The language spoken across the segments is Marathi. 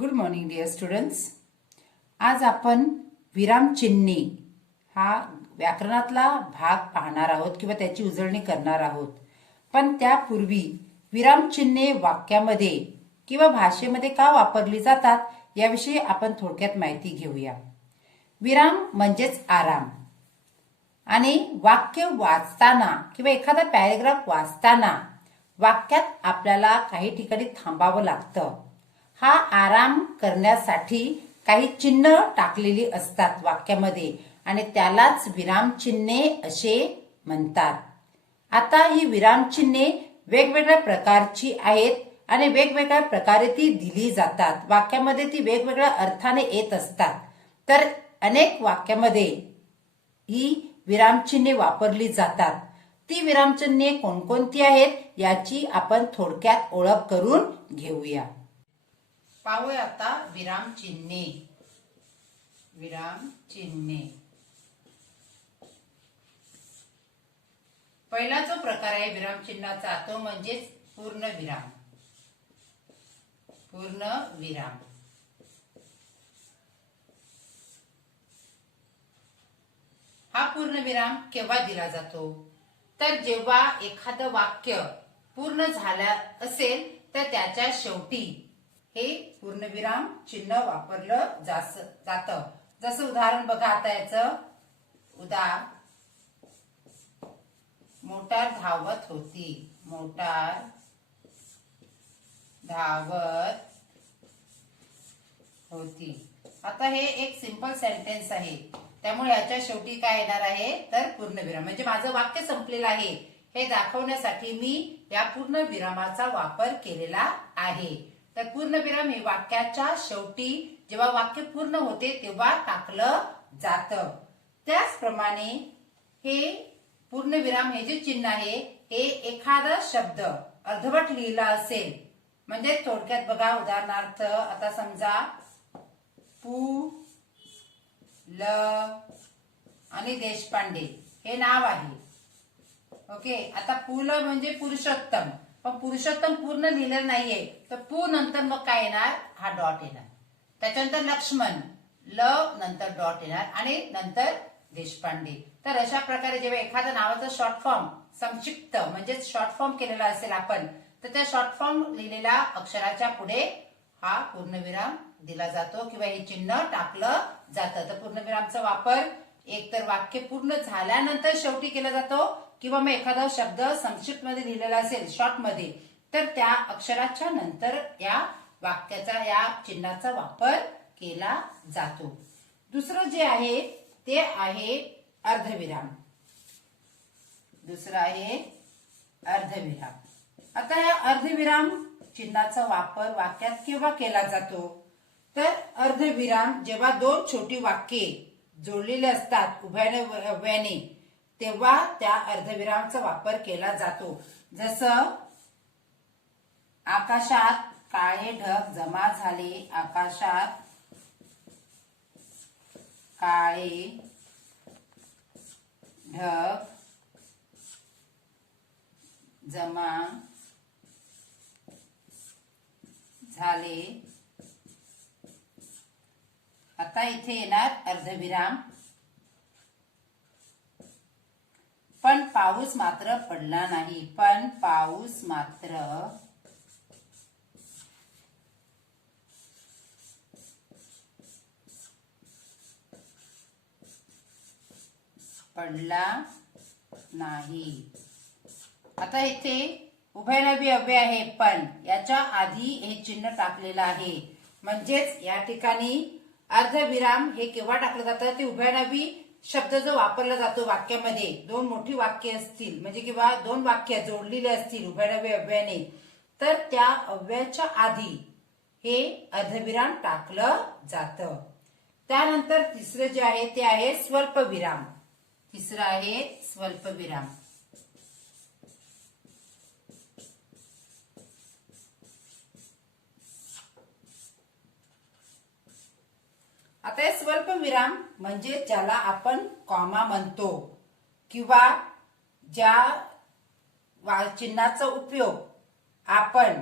Good morning dear students. आज आपण विराम चिन्हे हा व्याकरणातला भाग पाहणार आहोत किंवा त्याची उजळणी करणार आहोत. पण त्यापूर्वी विराम चिन्हे वाक्यामध्ये किंवा भाषेमध्ये का वापरली जातात याविषयी आपण थोडक्यात माहिती घेऊया. विराम म्हणजेच आराम आणि वाक्य वाचताना किंवा एखादा पॅरेग्राफ वाचताना वाक्यात आपल्याला काही ठिकाणी थांबावं लागतं. हा आराम करण्यासाठी काही चिन्ह टाकलेली असतात वाक्यामध्ये आणि त्यालाच विराम चिन्हे असे म्हणतात. आता ही विराम चिन्हे वेगवेगळ्या प्रकारची आहेत आणि वेगवेगळ्या प्रकारे ती दिली जातात. वाक्यामध्ये ती वेगवेगळ्या अर्थाने येत असतात. तर अनेक वाक्यामध्ये ही विरामचिन्हे वापरली जातात. ती विरामचिन्हे कोणकोणती आहेत याची आपण थोडक्यात ओळख करून घेऊया. पाहूया आता विरामचिन्हे. विरामचिन्हे पहिला जो प्रकार आहे विरामचिन्हाचा तो म्हणजेच पूर्णविराम. पूर्णविराम हा पूर्णविराम केव्हा दिला जातो तर जेव्हा एखादं वाक्य पूर्ण झालं असेल तर त्याच्या शेवटी हे पूर्णविराम चिन्ह वापरलं जातं. जसं उदाहरण बघा आता याचं. मोटार धावत होती. मोटार धावत होती. आता हे एक सिंपल सेंटेन्स आहे त्यामुळे याच्या शेवटी काय येणार आहे तर पूर्णविराम. म्हणजे माझं वाक्य संपलेलं आहे हे दाखवण्यासाठी मी या पूर्णविरामाचा वापर केलेला आहे. तर पूर्णविराम हे वाक्याच्या शेवटी जेव्हा वाक्य पूर्ण होते तेव्हा टाकलं जातं. त्याचप्रमाणे हे पूर्णविराम हे जे चिन्ह आहे हे एखादा शब्द अर्धवट लिहिला असेल म्हणजे थोडक्यात बघा उदाहरणार्थ आता समजा पु ल आणि देशपांडे हे नाव आहे. ओके. आता पु ल म्हणजे पुरुषोत्तम पण पुरुषोत्तम पूर्ण लिहिलेलं नाहीये तर पु नंतर मग काय येणार हा डॉट येणार. त्याच्यानंतर लक्ष्मण ल नंतर डॉट येणार आणि नंतर देशपांडे. तर अशा प्रकारे जेव्हा एखाद्या नावाचं शॉर्ट फॉर्म संक्षिप्त म्हणजे शॉर्ट फॉर्म केलेला असेल आपण तर त्या शॉर्ट फॉर्म लिहिलेल्या अक्षराच्या पुढे हा पूर्णविराम दिला जातो किंवा हे चिन्ह टाकलं जातं. तर पूर्णविरामचा वापर एकतर वाक्य पूर्ण झाल्यानंतर शेवटी केला जातो किंवा मग एखादा शब्द संक्षिप्त मध्ये लिहिलेला असेल शॉर्ट मध्ये तर त्या अक्षराच्या नंतर या वाक्याचा या चिन्हाचा वापर केला जातो. दुसरं जे आहे ते आहे अर्धविराम. दुसरं आहे अर्धविराम. आता या अर्धविराम चिन्हाचा वापर वाक्यात केव्हा केला जातो तर अर्धविराम जेव्हा दोन छोटी वाक्ये जोडलेले असतात उभ्याने तेव्हा त्या अर्धविरामचा वापर केला जातो. जसं आकाशात काळे ढग जमा झाले. आकाशात काळे ढग जमा झाले. आता इथे येणार अर्धविराम. पण पाऊस मात्र पडला नाही. पण पाऊस मात्र पडला नाही. आता इथे उभयनवी अव्यय आहे पण याच्या आधी हे चिन्ह टाकलेलं आहे म्हणजेच या ठिकाणी अर्धविराम हे केव्हा टाकलं जातं ते उभयनवी शब्द जो वापरला जातो वाक्यामध्ये दोन मोठी वाक्य असतील म्हणजे किंवा दोन वाक्य जोडलेले असतील उभयनवी अव्ययाने तर त्या अव्ययाच्या आधी हे अर्धविराम टाकलं जातं. त्यानंतर तिसरं जे आहे ते आहे स्वल्पविराम. तिसरं आहे स्वल्पविराम. आता हे स्वल्पविराम म्हणजे ज्याला आपण कॉमा म्हणतो किंवा ज्या चिन्हाचा उपयोग आपण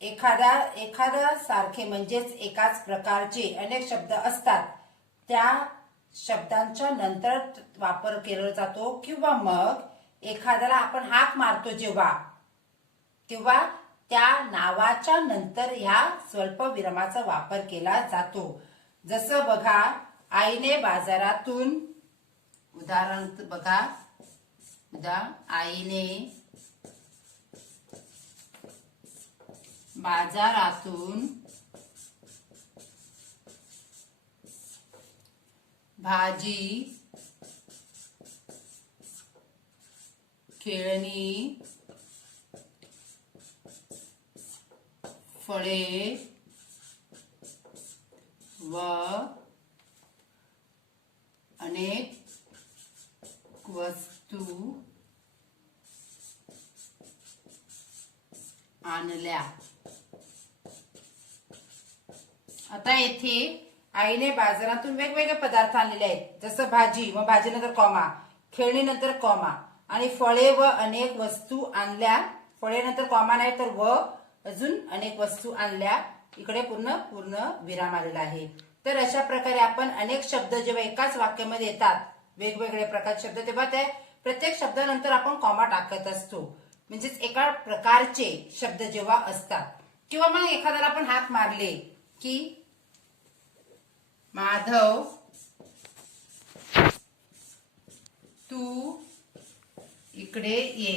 एखादा सारखे म्हणजेच एकाच प्रकारचे अनेक शब्द असतात त्या शब्दांच्या नंतर वापर केला जातो किंवा मग एखाद्याला आपण हाक मारतो जेव्हा किंवा त्या नावाच्या नंतर ह्या स्वल्पविरामाचा वापर केला जातो. जसं बघा, आईने बाजारातून, उदाहरण बघा, आईने बाजारातून भाजी, खेळणी, फळे व अनेक वस्तू आणल्या. आता येथे आईने बाजारातून वेगवेगळे पदार्थ आणलेले आहेत. जसं भाजी, मग भाजीनंतर कॉमा, खेळणीनंतर कॉमा, आणि फळे व अनेक वस्तू आणल्या. फळेनंतर कॉमा नाही तर व अजून अनेक वस्तू आणल्या. इकडे पूर्ण विराम आलेला आहे. तर अशा प्रकारे आपण अनेक शब्द जेव्हा एकाच वाक्यामध्ये येतात, वेगवेगळे प्रकारचे शब्द, तेव्हा त्या प्रत्येक शब्दानंतर आपण कॉमा टाकत असतो. म्हणजेच एका प्रकारचे शब्द जेव्हा असतात किंवा मग एखाद्याला आपण हाक मारले की माधव तू इकडे ये,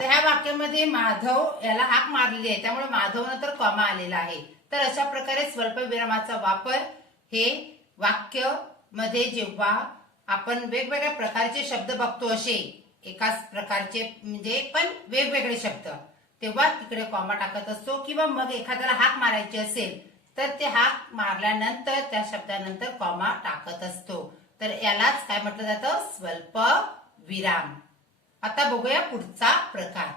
तर ह्या वाक्यामध्ये माधव याला हाक मारलेली आहे त्यामुळे माधव नंतर कॉमा आलेला आहे. तर अशा प्रकारे स्वल्पविरामाचा वापर हे वाक्य मध्ये जेव्हा आपण वेगवेगळ्या प्रकारचे शब्द बघतो, असे एकाच प्रकारचे म्हणजे पण वेगवेगळे शब्द, तेव्हा तिकडे कॉमा टाकत असतो. किंवा मग एखाद्याला हाक मारायची असेल तर ते हाक मारल्यानंतर त्या शब्दानंतर कॉमा टाकत असतो. तर यालाच काय म्हटलं जातं? स्वल्प विराम. आता बघूया पुढचा प्रकार.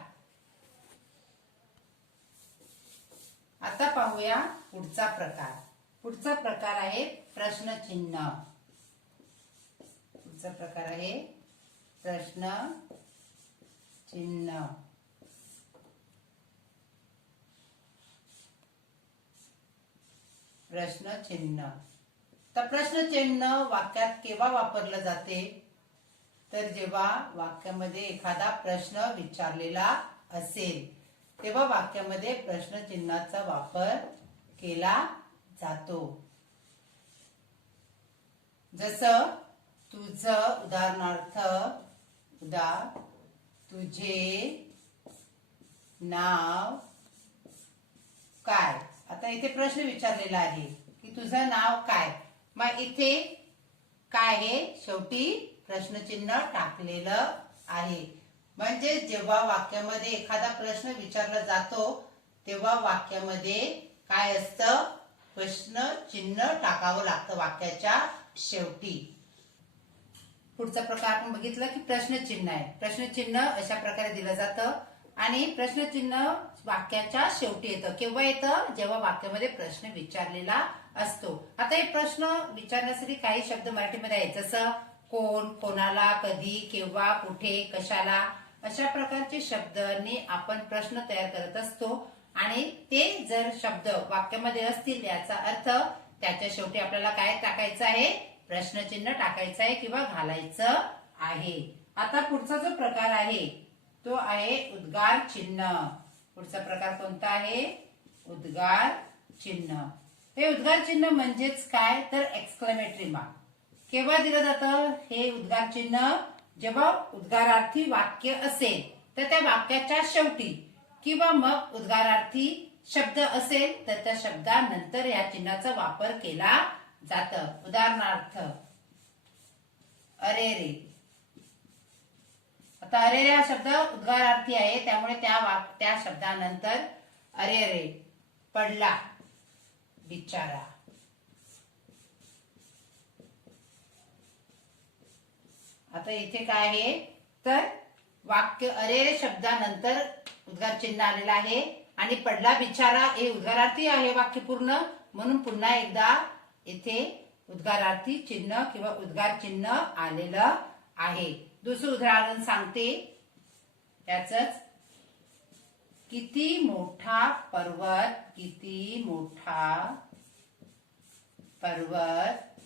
आता पाहूया पुढचा प्रकार. पुढचा प्रकार आहे प्रश्नचिन्ह. पुढचा प्रकार आहे प्रश्नचिन्ह. प्रश्नचिन्ह. तर प्रश्नचिन्ह वाक्यात केव्हा वापरलं जाते? तर जेव्हा वाक्यामध्ये एखादा प्रश्न विचारलेला असेल तेव्हा वाक्यामध्ये प्रश्नचिन्हाचा वापर केला जातो. जसं तुझं, उदाहरणार्थ, तुझे नाव काय? आता इथे प्रश्न विचारलेला आहे की तुझं नाव काय. मग इथे काय आहे? शेवटी प्रश्नचिन्ह टाकलेलं आहे. म्हणजे जेव्हा वाक्यामध्ये एखादा प्रश्न विचारला जातो तेव्हा वाक्यामध्ये काय असतं? प्रश्नचिन्ह टाकावं लागतं वाक्याच्या शेवटी. पुढचा प्रकार आपण बघितलं की प्रश्नचिन्ह आहे. प्रश्नचिन्ह अशा प्रकारे दिलं जातं आणि प्रश्नचिन्ह वाक्याच्या शेवटी येतं. केव्हा येतं? जेव्हा वाक्यामध्ये प्रश्न विचारलेला असतो. आता हे प्रश्न विचारण्यासाठी काही शब्द मराठीमध्ये आहेत. जसं कोण, कोणाला, कधी, केव्हा, कुठे, कशाला, अशा प्रकारचे शब्दांनी आपण प्रश्न तयार करत असतो आणि ते जर शब्द वाक्यामध्ये असतील याचा अर्थ त्याच्या शेवटी आपल्याला काय टाकायचं आहे? प्रश्नचिन्ह टाकायचं आहे किंवा घालायचं आहे. आता पुढचा जो प्रकार आहे तो आहे उद्गार चिन्ह. पुढचा प्रकार कोणता आहे? उद्गार चिन्ह. हे उद्गार चिन्ह म्हणजेच काय? तर एक्सक्लेमेटरी मार्क. केव्हा दिलं जातं हे उद्गार चिन्ह? जेव्हा उद्गारार्थी वाक्य असेल तर त्या वाक्याच्या शेवटी किंवा मग उद्गारार्थी शब्द असेल तर त्या शब्दानंतर या चिन्हाचा वापर केला जातं. उदाहरणार्थ अरे रे. आता अरे रे हा शब्द उद्गारार्थी आहे त्यामुळे त्या शब्दानंतर अरे रे, पडला, बिचारा. आता इथे काय आहे? तर वाक्य अरे रे शब्दानंतर उद्गार चिन्ह आलेलं आहे आणि पडला बिचारा हे उद्गारार्थी आहे वाक्य पूर्ण, म्हणून पुन्हा एकदा इथे उद्गारार्थी चिन्ह किंवा उद्गार चिन्ह आलेलं आहे. दुसरं उदाहरण सांगते त्याचंच. किती मोठा पर्वत, किती मोठा पर्वत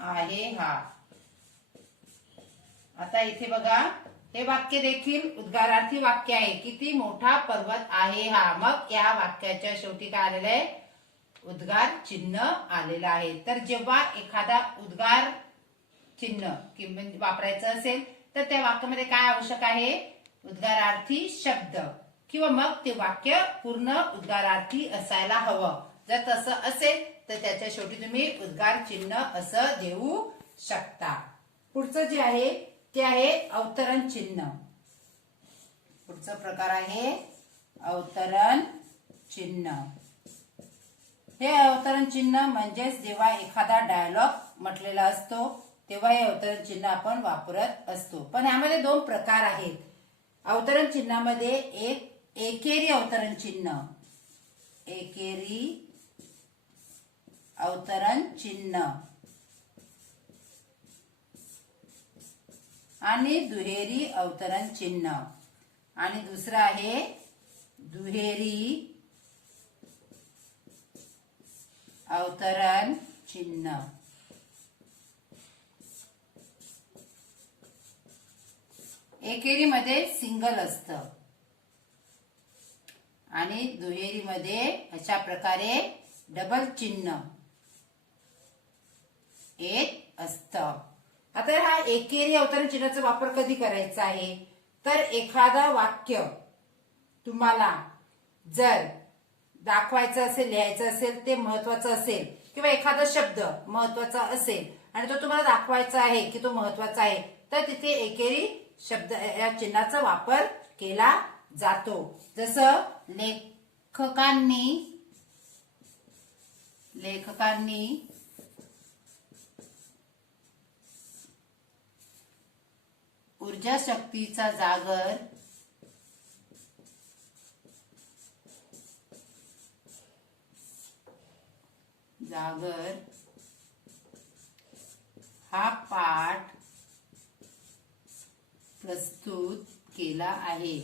आहे हा. आता इथे बघा, हे वाक्य देखील उद्गारार्थी वाक्य आहे. किती मोठा पर्वत आहे हा. मग या वाक्याच्या शेवटी काय आलेलं आहे? उद्गार चिन्ह आलेलं आहे. तर जेव्हा एखादा उद्गार चिन्ह वापरायचं असेल तर त्या वाक्यामध्ये काय आवश्यक आहे? उद्गारार्थी शब्द किंवा मग ते वाक्य पूर्ण उद्गारार्थी असायला हवं. जर तसं असेल तर त्याच्या शेवटी तुम्ही उद्गार चिन्ह असं देऊ शकता. पुढचं जे आहे ते आहे अवतरण चिन्ह. पुढचा प्रकार आहे अवतरण चिन्ह. हे अवतरण चिन्ह म्हणजेच जेव्हा एखादा डायलॉग म्हटलेला असतो तेव्हा हे अवतरण चिन्ह आपण वापरत असतो. पण यामध्ये दोन प्रकार आहेत. अवतरण चिन्हामध्ये एक एकेरी अवतरण चिन्ह, एकेरी अवतरण चिन्ह आणि दुहेरी अवतरण चिन्ह, आणि दुसरा आहे दुहेरी अवतरण चिन्ह. एकेरीमध्ये सिंगल असतं आणि दुहेरीमध्ये अशा प्रकारे डबल चिन्ह येत असतं. आता हा एकेरी अवतरण चिन्हाचा वापर कधी करायचा आहे? तर एखादा वाक्य तुम्हाला जर दाखवायचं असेल, लिहायचं असेल, ते महत्वाचं असेल किंवा एखादा शब्द महत्वाचा असेल आणि तो तुम्हाला दाखवायचा आहे की तो महत्वाचा आहे, तर तिथे एकेरी शब्द या चिन्हाचा वापर केला जातो. जसं लेखकांनी ऊर्जा शक्तीचा जागर हा पाठ प्रस्तुत केला आहे.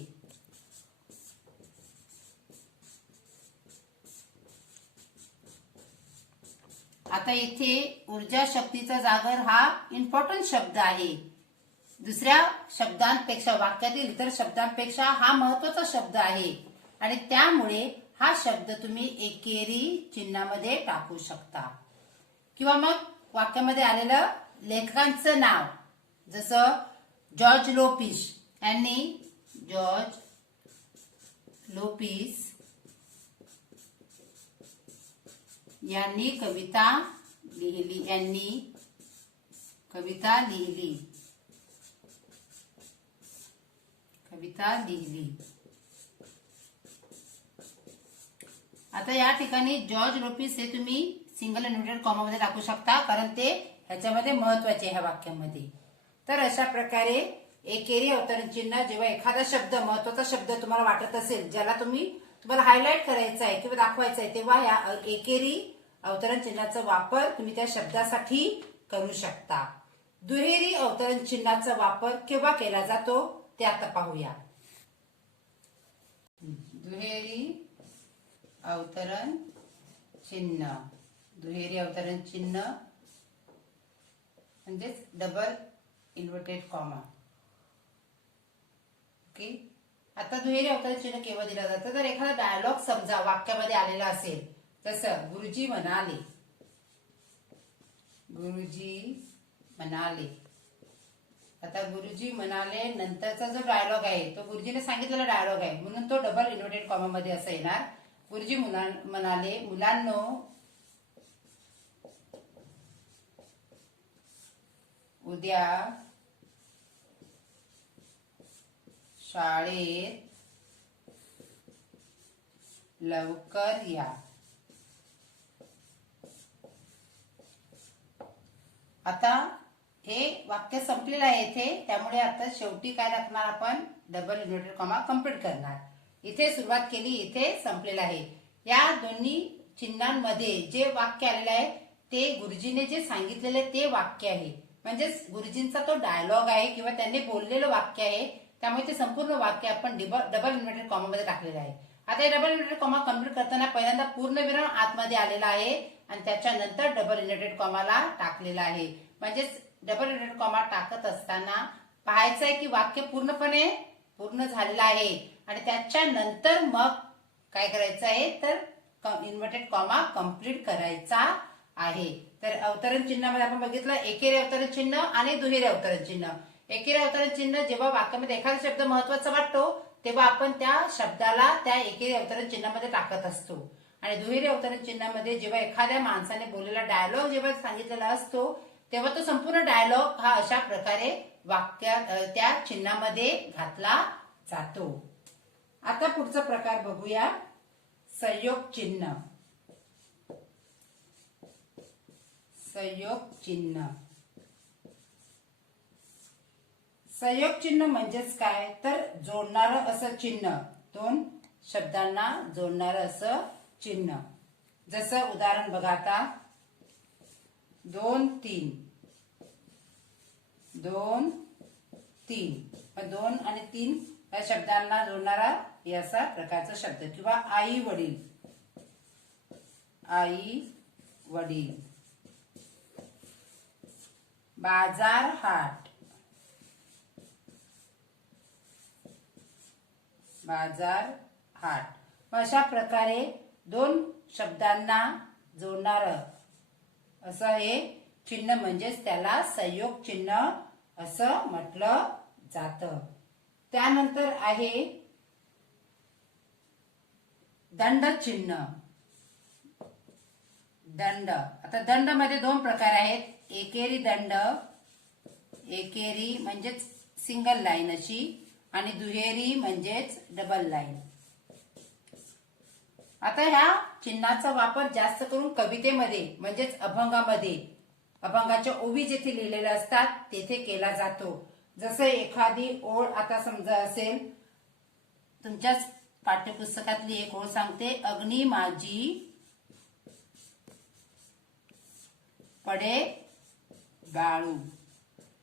आता इथे ऊर्जा शक्तीचा जागर हा इम्पॉर्टंट शब्द आहे. दुसऱ्या शब्दांपेक्षा, वाक्यातील इतर शब्दांपेक्षा हा महत्वाचा शब्द आहे आणि त्यामुळे हा शब्द तुम्ही एकेरी चिन्हामध्ये टाकू शकता. किंवा मग वाक्यामध्ये आलेलं लेखकांचं नाव, जसं जॉर्ज लोपिस यांनी कविता लिहिली. आता या ठिकाणी जॉर्ज लोपिस हे तुम्ही सिंगल इन्व्हर्टेड कॉमा मध्ये टाकू शकता, कारण ते ह्याच्यामध्ये महत्वाचे ह्या वाक्यामध्ये. तर अशा प्रकारे एकेरी अवतरण चिन्ह, जेव्हा एखादा शब्द, महत्वाचा शब्द तुम्हाला वाटत असेल, ज्याला तुम्हाला हायलाइट करायचा आहे किंवा दाखवायचा आहे, तेव्हा या एकेरी अवतरण चिन्हाचा वापर तुम्ही त्या शब्दासाठी करू शकता. दुहेरी अवतरण चिन्हाचा वापर केव्हा केला जातो ते आता पाहूया. दुहेरी अवतरण चिन्ह म्हणजेच डबल इन्व्हर्टेड कॉमा. ओके. आता दुहेरी अवतरण चिन्ह केव्हा दिलं जातं? तर एखादा डायलॉग समजा वाक्यामध्ये आलेला असेल, जसं गुरुजी म्हणाले. आता गुरुजी म्हणाले नंतरचा जो डायलॉग आहे तो गुरुजीने सांगितलेला डायलॉग आहे, म्हणून तो डबल इन्व्हर्टेड कॉमा मध्ये असं येणार. गुरुजी म्हणाले, मुलांनो, उद्या शाळेत लवकर या. आता हे वाक्य संपलेलं आहे इथे, त्यामुळे आता शेवटी काय टाकणार आपण? डबल इन्व्हर्टेड कॉमा कम्प्लीट करणार. इथे सुरुवात केली, इथे संपलेलं आहे. या दोन्ही चिन्हांमध्ये जे वाक्य आलेलं आहे ते गुरुजीने जे सांगितलेले ते वाक्य आहे, म्हणजेच गुरुजींचा तो डायलॉग आहे किंवा त्यांनी बोललेलं वाक्य आहे. त्यामुळे ते संपूर्ण वाक्य आपण डबल इन्व्हर्टेड कॉमामध्ये टाकलेलं आहे. आता हे डबल इन्व्हर्टेड कॉमा कम्प्लीट करताना पहिल्यांदा पूर्णविराम आतमध्ये आलेला आहे आणि त्याच्यानंतर डबल इन्व्हर्टेड कॉमाला टाकलेला आहे. म्हणजेच डबल इन्व्हर्टेड कॉमा टाकत असताना पाहायचं आहे की वाक्य पूर्णपणे पूर्ण झालेलं आहे आणि त्याच्यानंतर मग काय करायचं आहे तर इन्व्हर्टेड कॉमा कम्प्लीट करायचा आहे. तर अवतरण चिन्हामध्ये आपण बघितलं एकेरी अवतरण चिन्ह आणि दुहेरी अवतरण चिन्ह. एकेरी अवतरण चिन्ह जेव्हा वाक्यामध्ये एखादा शब्द महत्वाचा वाटतो तेव्हा आपण त्या शब्दाला त्या एकेरी अवतरण चिन्हामध्ये टाकत असतो आणि दुहेरी अवतरण चिन्हामध्ये जेव्हा एखाद्या माणसाने बोललेला डायलॉग जेव्हा सांगितलेला असतो तेव्हा तो संपूर्ण डायलॉग हा अशा प्रकारे वाक्यात त्या चिन्हामध्ये घातला जातो. आता पुढचा प्रकार बघूया संयोग चिन्ह. संयोग चिन्ह. संयोग चिन्ह म्हणजेच काय तर जोडणारं असं चिन्ह, दोन शब्दांना जोडणारं असं चिन्ह. जसं उदाहरण बघा आता 2 3 2 3 2 आणि 3 या शब्दांना जोडणारा असा प्रकारचा शब्द किंवा आई वडील. आई वडील. बाजार हाट. बाजार हाट. अशा प्रकारे दोन शब्दांना जोडणार असं हे चिन्ह म्हणजेच त्याला संयोग चिन्ह असं म्हटलं जातं. त्यानंतर आहे दंड चिन्ह. दंड. आता दंड मध्ये दोन प्रकार आहेत, एकेरी दंड, एकेरी म्हणजेच सिंगल लाईन अशी आणि दुहेरी म्हणजेच डबल लाईन. आता ह्या चिन्हाचा वापर जास्त करून कवितेमध्ये म्हणजेच अभंगामध्ये, अभंगाच्या ओवी जेथे लिहिलेल्या असतात तेथे केला जातो. जसं एखादी ओळ आता समजा असेल, तुमच्याच पाठ्यपुस्तकातली एक ओळ सांगते, अग्नी माझी पडे बाळू.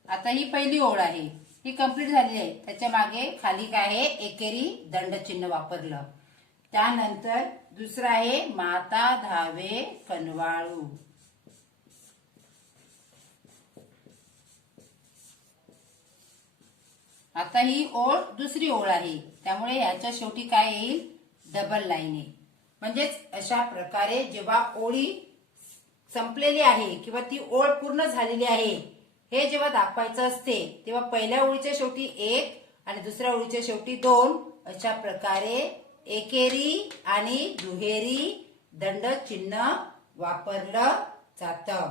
आता ही पहिली ओळ आहे, ही कंप्लीट झाली आहे. त्याच्या मागे खाली काय आहे, एकेरी दंड चिन्ह वापरलं. त्यानंतर दुसरं आहे माता धावे कनवाळू. आता ही ओळ दुसरी ओळ आहे, त्यामुळे याच्या शेवटी काय येईल, डबल लाईन येईल. म्हणजेच अशा प्रकारे जेव्हा ओळी संपलेली आहे किंवा ती ओळ पूर्ण झालेली आहे हे जेव्हा दाखवायचं असते तेव्हा पहिल्या ओळीच्या शेवटी 1 आणि दुसऱ्या ओळीच्या शेवटी 2 अशा प्रकारे एकेरी आणि दुहेरी दंड चिन्ह वापरलं जातं.